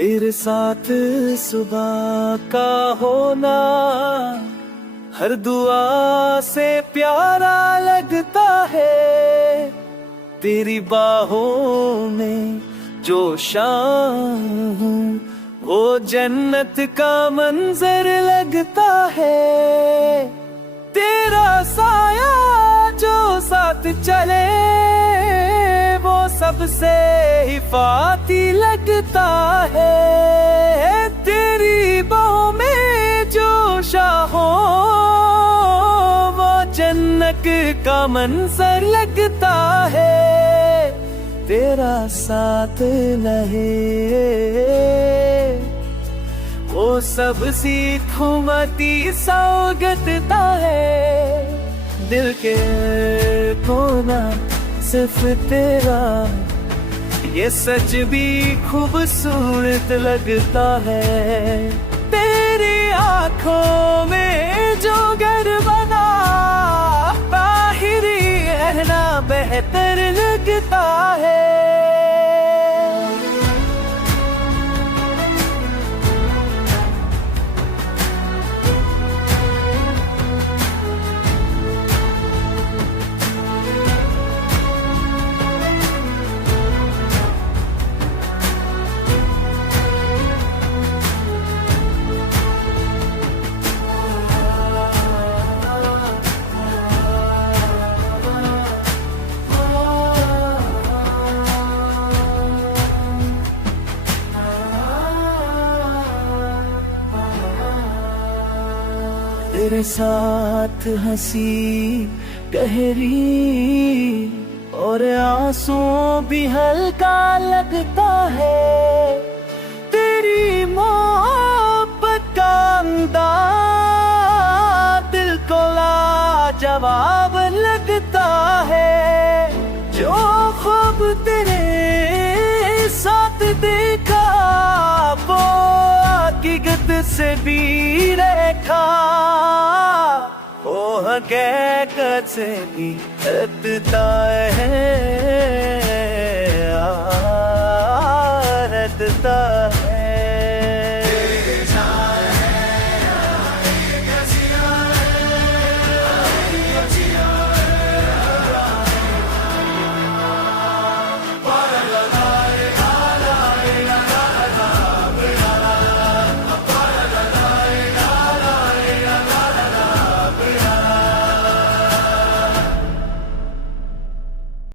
तेरे साथ सुबह का होना हर दुआ से प्यारा लगता है। तेरी बाहों में जो शाम हूँ वो जन्नत का मंजर लगता है। तेरा साया जो साथ चले वो सबसे हिफाती लगता है। तेरी बाहों में जो शाहो वो जन्नत का मंजर लगता है। तेरा साथ लहे वो सबसे खुमती सौगतता है। दिल के कोना सिर्फ तेरा ये सच भी खूबसूरत लगता है। तेरी आंखों में जो घर बना बाहरी रहना बेहतर लगता है। तेरे साथ हंसी गहरी और आंसू भी हल्का लगता है। तेरी मोहब्बत का अंदाज दिल को लाजवाब लगता है। जो ख्वाब तेरे साथ देखा वो हकीकत से भी रेखा वो हकीकत से भी रटता है। रटता